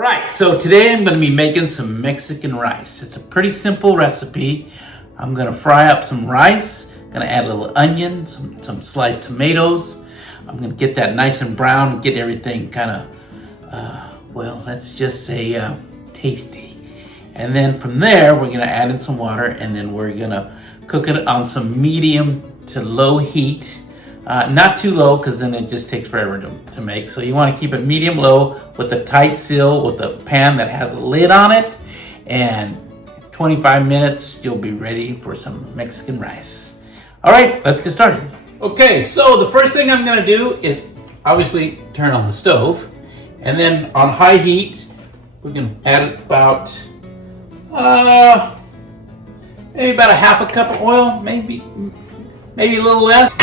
Alright, so today I'm going to be making some Mexican rice. It's a pretty simple recipe. I'm going to fry up some rice, going to add a little onion, some sliced tomatoes. I'm going to get that nice and brown, get everything kind of, well, let's just say tasty. And then from there, we're going to add in some water, and then we're going to cook it on some medium to low heat. Not too low, because then it just takes forever to make. So you want to keep it medium low with a tight seal with a pan that has a lid on it. And 25 minutes, you'll be ready for some Mexican rice. All right, let's get started. Okay, so the first thing I'm going to do is obviously turn on the stove. And then on high heat, we're going to add about, maybe about a half a cup of oil, maybe a little less.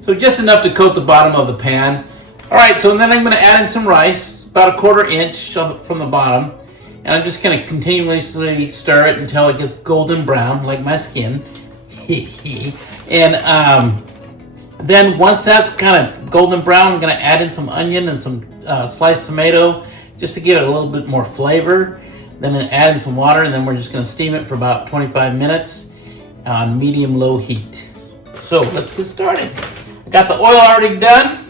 So just enough to coat the bottom of the pan. All right, so then I'm going to add in some rice, about a 1/4 inch from the bottom. And I'm just going to continuously stir it until it gets golden brown, like my skin. And then once that's kind of golden brown, I'm going to add in some onion and some sliced tomato, just to give it a little bit more flavor. Then I'm going to add in some water, and then we're just going to steam it for about 25 minutes on medium-low heat. So let's get started. I got the oil already done.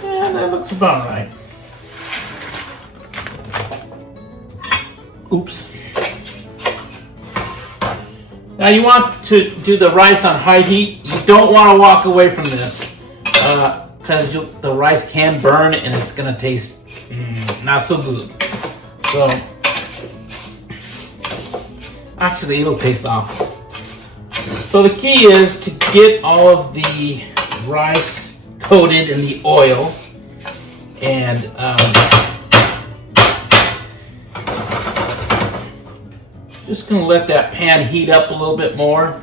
And that looks about right. Oops. Now you want to do the rice on high heat. You don't want to walk away from this because the rice can burn and it's going to taste not so good. So actually, it'll taste awful. So the key is to get all of the rice coated in the oil, and just gonna let that pan heat up a little bit more.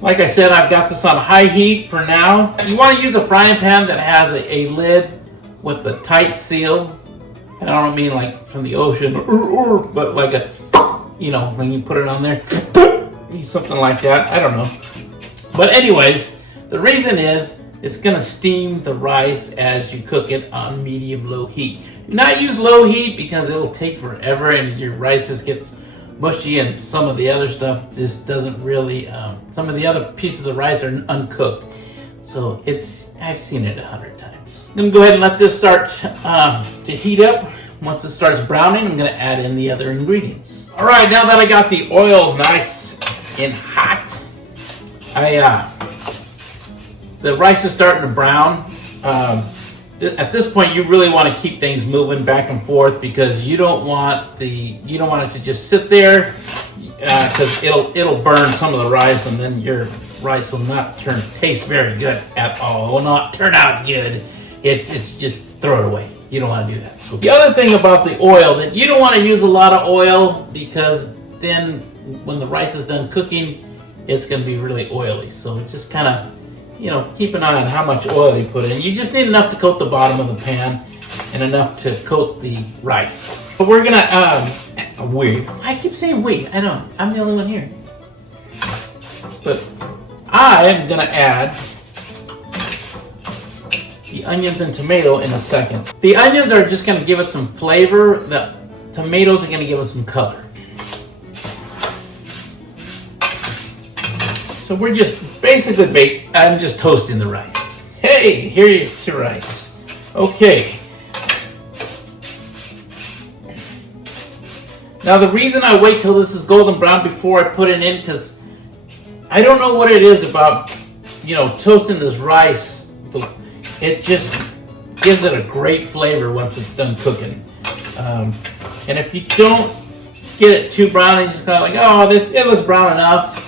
Like I said, I've got this on high heat for now. You want to use a frying pan that has a lid with the tight seal, and I don't mean like from the ocean, but like a, you know, when you put it on there, something like that. I don't know. But anyways, the reason is it's going to steam the rice as you cook it on medium-low heat. Do not use low heat because it'll take forever and your rice just gets mushy, and some of the other stuff just doesn't really, some of the other pieces of rice are uncooked. So I've seen it 100 times. I'm going to go ahead and let this start to heat up. Once it starts browning, I'm going to add in the other ingredients. All right, now that I got the oil nice and hot, the rice is starting to brown. At this point, you really want to keep things moving back and forth because you don't want it to just sit there because it'll burn some of the rice, and then your rice will not taste very good at all. It will not turn out good. It's just throw it away. You don't want to do that. So the other thing about the oil, that you don't want to use a lot of oil because then when the rice is done cooking, it's going to be really oily. So just kind of, keep an eye on how much oil you put in. You just need enough to coat the bottom of the pan and enough to coat the rice. But we're going to, I keep saying we. I don't. I'm the only one here. But I am going to add the onions and tomato in a second. The onions are just going to give it some flavor. The tomatoes are going to give it some color. So we're just basically I'm just toasting the rice. Hey, here's your rice. Okay. Now the reason I wait till this is golden brown before I put it in, because I don't know what it is about, toasting this rice. It just gives it a great flavor once it's done cooking. And if you don't get it too brown and just kind of like, it looks brown enough,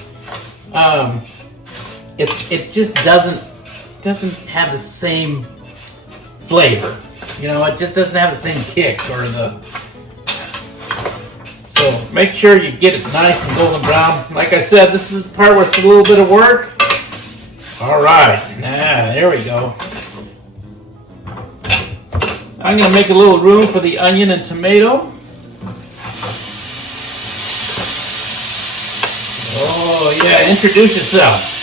it just doesn't have the same flavor. It just doesn't have the same kick So make sure you get it nice and golden brown. Like I said, this is the part where it's a little bit of work. All right, there we go. I'm going to make a little room for the onion and tomato. Oh yeah, introduce yourself.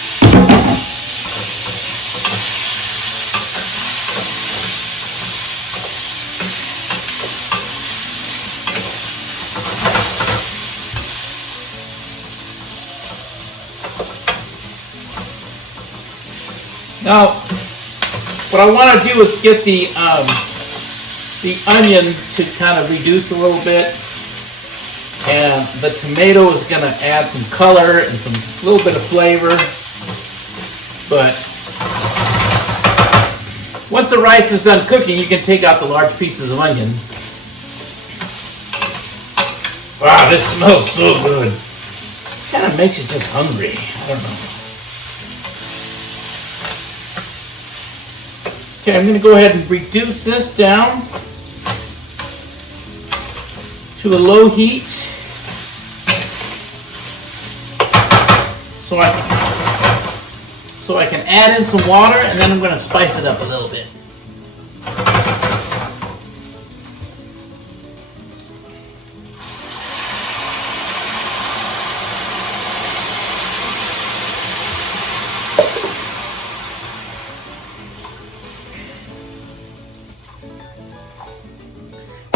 Now, what I want to do is get the onion to kind of reduce a little bit, and the tomato is going to add some color and some little bit of flavor. But once the rice is done cooking, you can take out the large pieces of onion. Wow, this smells so good. Kind of makes you just hungry. I don't know. Okay, I'm going to go ahead and reduce this down to a low heat so I can add in some water, and then I'm going to spice it up a little bit.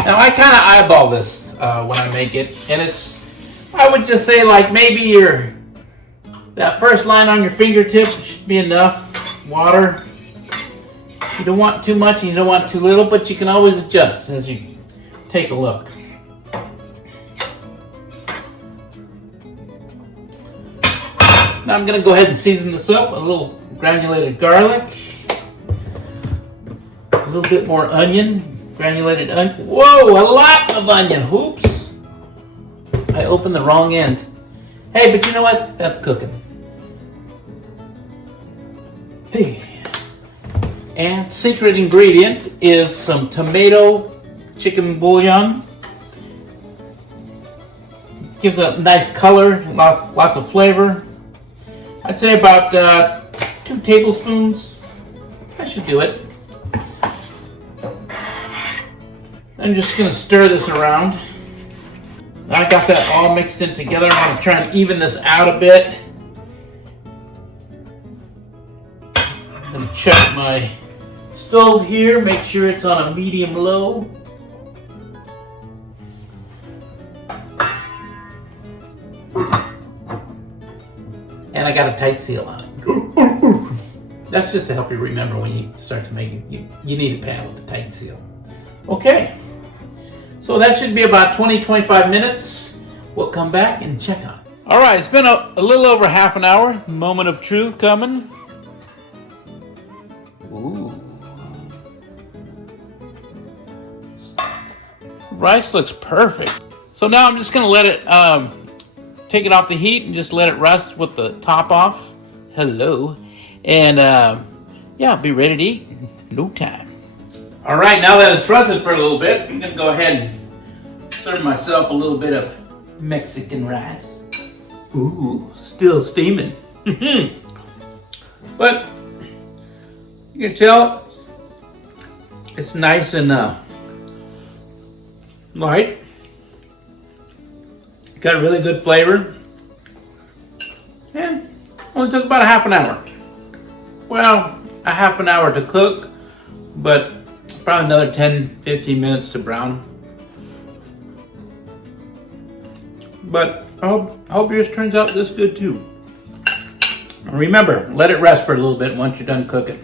Now I kind of eyeball this when I make it, and I would just say like maybe that first line on your fingertip should be enough water. You don't want too much and you don't want too little, but you can always adjust as you take a look. Now I'm going to go ahead and season this up. A little granulated garlic, a little bit more onion. Granulated onion. Whoa, a lot of onion. Oops. I opened the wrong end. Hey, but you know what? That's cooking. Hey. And secret ingredient is some tomato chicken bouillon. Gives a nice color, lots of flavor. I'd say about 2 tablespoons. That should do it. I'm just going to stir this around. I got that all mixed in together. I'm going to try and even this out a bit. I'm going to check my stove here, make sure it's on a medium low. And I got a tight seal on it. That's just to help you remember when you start to make it. You need a pan with a tight seal. Okay. So that should be about 20-25 minutes. We'll come back and check on it. All right, it's been a little over half an hour. Moment of truth coming. Ooh. Rice looks perfect. So now I'm just gonna let it, take it off the heat and just let it rest with the top off. Hello. And yeah, be ready to eat in no time. All right, now that it's rested for a little bit, I'm gonna go ahead and serve myself a little bit of Mexican rice. Ooh, still steaming. But you can tell it's nice and light. Got a really good flavor. And only took about a half an hour. Well, a half an hour to cook, but probably another 10-15 minutes to brown. But I hope yours turns out this good too. Remember, let it rest for a little bit once you're done cooking.